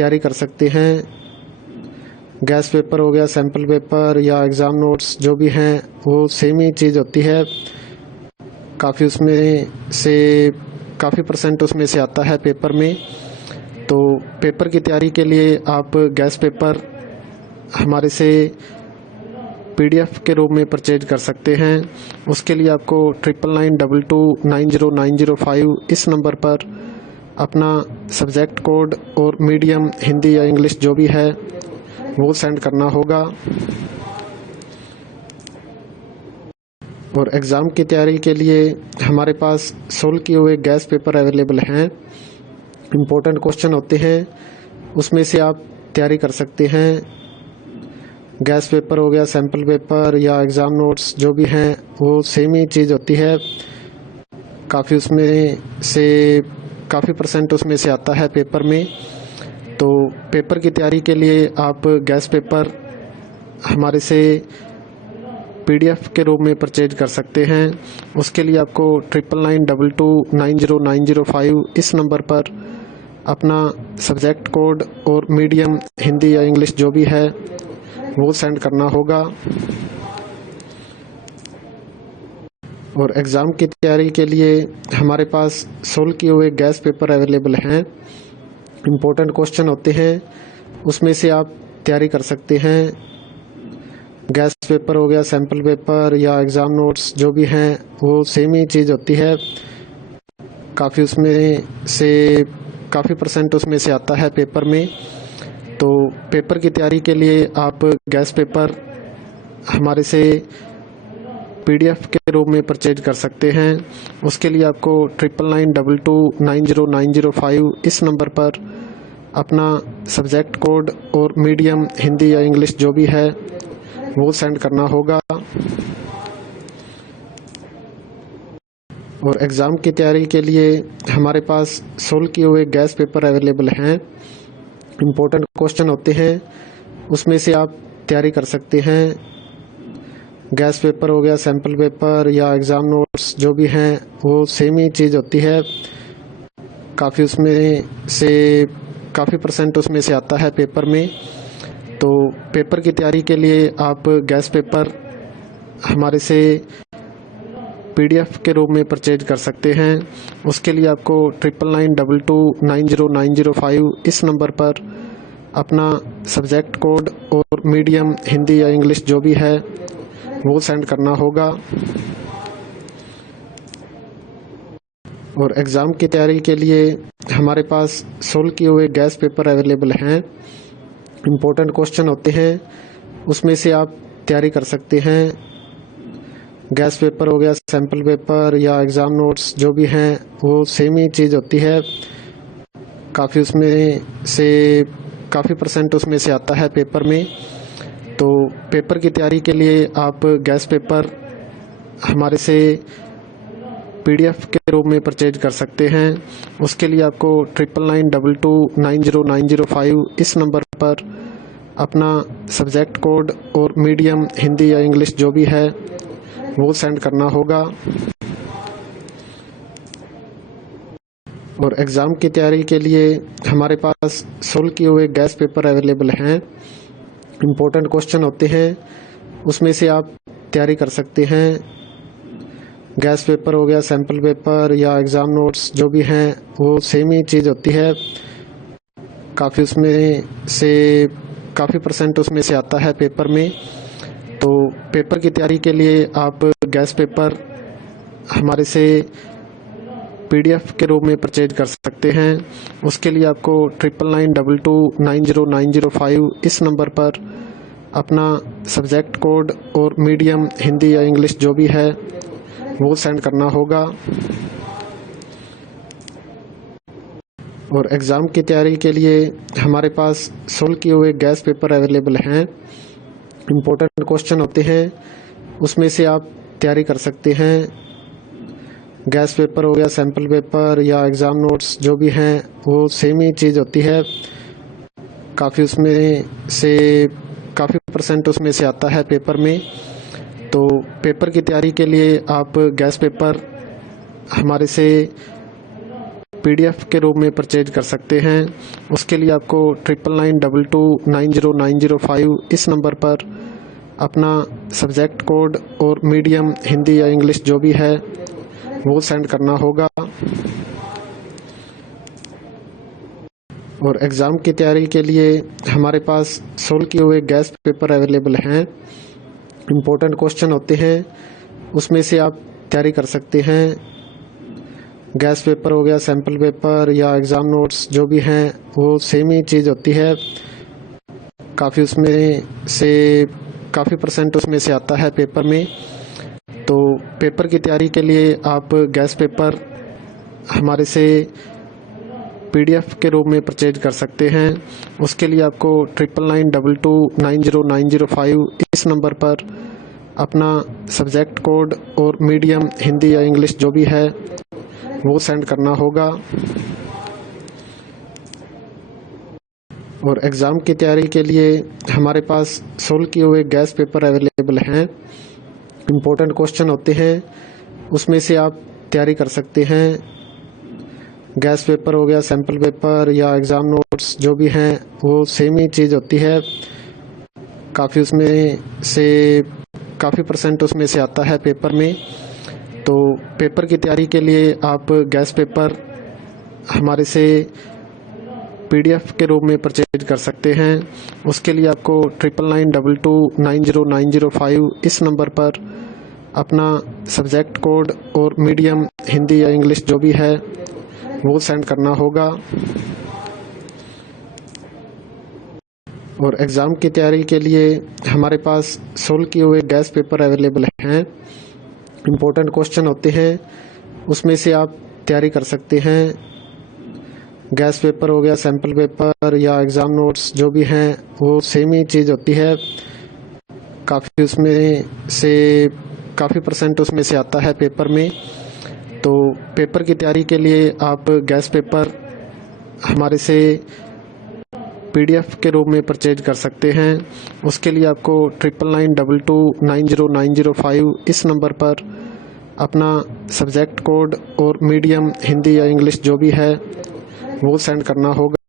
तैयारी कर सकते हैं। गैस पेपर हो गया, सैम्पल पेपर या एग्ज़ाम नोट्स जो भी हैं वो सेम ही चीज़ होती है। काफ़ी उसमें से काफ़ी परसेंट उसमें से आता है पेपर में। तो पेपर की तैयारी के लिए आप गैस पेपर हमारे से PDF के रूप में परचेज कर सकते हैं। उसके लिए आपको 9992290905 इस नंबर पर अपना सब्जेक्ट कोड और मीडियम हिंदी या इंग्लिश जो भी है वो सेंड करना होगा। और एग्ज़ाम की तैयारी के लिए हमारे पास सोल्व किए हुए गैस पेपर अवेलेबल हैं। इम्पोर्टेंट क्वेश्चन होते हैं, उसमें से आप तैयारी कर सकते हैं। गैस पेपर हो गया, सैम्पल पेपर या एग्ज़ाम नोट्स जो भी हैं वो सेम ही चीज़ होती है। काफ़ी उसमें से काफ़ी परसेंट उसमें से आता है पेपर में। तो पेपर की तैयारी के लिए आप गैस पेपर हमारे से PDF के रूप में परचेज कर सकते हैं। उसके लिए आपको 9992290905 इस नंबर पर अपना सब्जेक्ट कोड और मीडियम हिंदी या इंग्लिश जो भी है वो सेंड करना होगा। और एग्ज़ाम की तैयारी के लिए हमारे पास सोल्व किए हुए गैस पेपर अवेलेबल हैं। इम्पोर्टेंट क्वेश्चन होते हैं, उसमें से आप तैयारी कर सकते हैं। गैस पेपर हो गया, सैम्पल पेपर या एग्ज़ाम नोट्स जो भी हैं वो सेम ही चीज़ होती है। काफ़ी उसमें से काफ़ी परसेंट उसमें से आता है पेपर में। तो पेपर की तैयारी के लिए आप गैस पेपर हमारे से PDF के रूप में परचेज कर सकते हैं। उसके लिए आपको 9992290905 इस नंबर पर अपना सब्जेक्ट कोड और मीडियम हिंदी या इंग्लिश जो भी है वो सेंड करना होगा। और एग्ज़ाम की तैयारी के लिए हमारे पास सोल्व किए हुए गैस पेपर अवेलेबल हैं। इम्पोर्टेंट क्वेश्चन होते हैं, उसमें से आप तैयारी कर सकते हैं। गैस पेपर हो गया, सैम्पल पेपर या एग्ज़ाम नोट्स जो भी हैं वो सेम ही चीज़ होती है। काफ़ी उसमें से काफ़ी परसेंट उसमें से आता है पेपर में। तो पेपर की तैयारी के लिए आप गैस पेपर हमारे से PDF के रूप में परचेज कर सकते हैं। उसके लिए आपको 9992290905 इस नंबर पर अपना सब्जेक्ट कोड और मीडियम हिंदी या इंग्लिश जो भी है वो सेंड करना होगा। और एग्ज़ाम की तैयारी के लिए हमारे पास सोल्व किए हुए गैस पेपर अवेलेबल हैं। इम्पोर्टेंट क्वेश्चन होते हैं, उसमें से आप तैयारी कर सकते हैं। गैस पेपर हो गया, सैम्पल पेपर या एग्ज़ाम नोट्स जो भी हैं वो सेम ही चीज़ होती है। काफ़ी उसमें से काफ़ी परसेंट उसमें से आता है पेपर में। तो पेपर की तैयारी के लिए आप गैस पेपर हमारे से PDF के रूप में परचेज कर सकते हैं। उसके लिए आपको 9992290905 इस नंबर पर अपना सब्जेक्ट कोड और मीडियम हिंदी या इंग्लिश जो भी है वो सेंड करना होगा। और एग्ज़ाम की तैयारी के लिए हमारे पास सोल्व किए हुए गैस पेपर अवेलेबल हैं। इम्पोर्टेंट क्वेश्चन होते हैं, उसमें से आप तैयारी कर सकते हैं। गैस पेपर हो गया, सैम्पल पेपर या एग्ज़ाम नोट्स जो भी हैं वो सेम ही चीज़ होती है। काफ़ी उसमें से काफ़ी परसेंट उसमें से आता है पेपर में। तो पेपर की तैयारी के लिए आप गैस पेपर हमारे से PDF के रूप में परचेज कर सकते हैं। उसके लिए आपको 9992290905 इस नंबर पर अपना सब्जेक्ट कोड और मीडियम हिंदी या इंग्लिश जो भी है वो सेंड करना होगा। और एग्ज़ाम की तैयारी के लिए हमारे पास सोल्व किए हुए गैस पेपर अवेलेबल हैं। इम्पोर्टेंट क्वेश्चन होते हैं, उसमें से आप तैयारी कर सकते हैं। गैस पेपर हो गया, सैम्पल पेपर या एग्ज़ाम नोट्स जो भी हैं वो सेम ही चीज़ होती है। काफ़ी उसमें से काफ़ी परसेंट उसमें से आता है पेपर में। तो पेपर की तैयारी के लिए आप गैस पेपर हमारे से PDF के रूप में परचेज कर सकते हैं। उसके लिए आपको 9992290905 इस नंबर पर अपना सब्जेक्ट कोड और मीडियम हिंदी या इंग्लिश जो भी है वो सेंड करना होगा। और एग्ज़ाम की तैयारी के लिए हमारे पास सोल्व किए हुए गैस पेपर अवेलेबल हैं। इम्पोर्टेंट क्वेश्चन होते हैं, उसमें से आप तैयारी कर सकते हैं। गैस पेपर हो गया, सैम्पल पेपर या एग्ज़ाम नोट्स जो भी हैं वो सेम ही चीज़ होती है। काफ़ी परसेंट उसमें से आता है पेपर में। तो पेपर की तैयारी के लिए आप गैस पेपर हमारे से PDF के रूप में परचेज कर सकते हैं। उसके लिए आपको 9992290905 इस नंबर पर अपना सब्जेक्ट कोड और मीडियम हिंदी या इंग्लिश जो भी है वो सेंड करना होगा। और एग्ज़ाम की तैयारी के लिए हमारे पास सोल्व किए हुए गैस पेपर अवेलेबल हैं। इम्पोर्टेंट क्वेश्चन होते हैं, उसमें से आप तैयारी कर सकते हैं। गैस पेपर हो गया, सैम्पल पेपर या एग्ज़ाम नोट्स जो भी हैं वो सेम ही चीज़ होती है। काफ़ी परसेंट उसमें से आता है पेपर में। तो पेपर की तैयारी के लिए आप गैस पेपर हमारे से PDF के रूप में परचेज कर सकते हैं। उसके लिए आपको 9992290905 इस नंबर पर अपना सब्जेक्ट कोड और मीडियम हिंदी या इंग्लिश जो भी है वो सेंड करना होगा। और एग्ज़ाम की तैयारी के लिए हमारे पास सोल्व किए हुए गैस पेपर अवेलेबल हैं। इम्पोर्टेंट क्वेश्चन होते हैं, उसमें से आप तैयारी कर सकते हैं। गैस पेपर हो गया, सैम्पल पेपर या एग्ज़ाम नोट्स जो भी हैं वो सेम ही चीज़ होती है। काफ़ी परसेंट उसमें से आता है पेपर में। तो पेपर की तैयारी के लिए आप गैस पेपर हमारे से PDF के रूप में परचेज कर सकते हैं। उसके लिए आपको 9992290905 इस नंबर पर अपना सब्जेक्ट कोड और मीडियम हिंदी या इंग्लिश जो भी है वो सेंड करना होगा।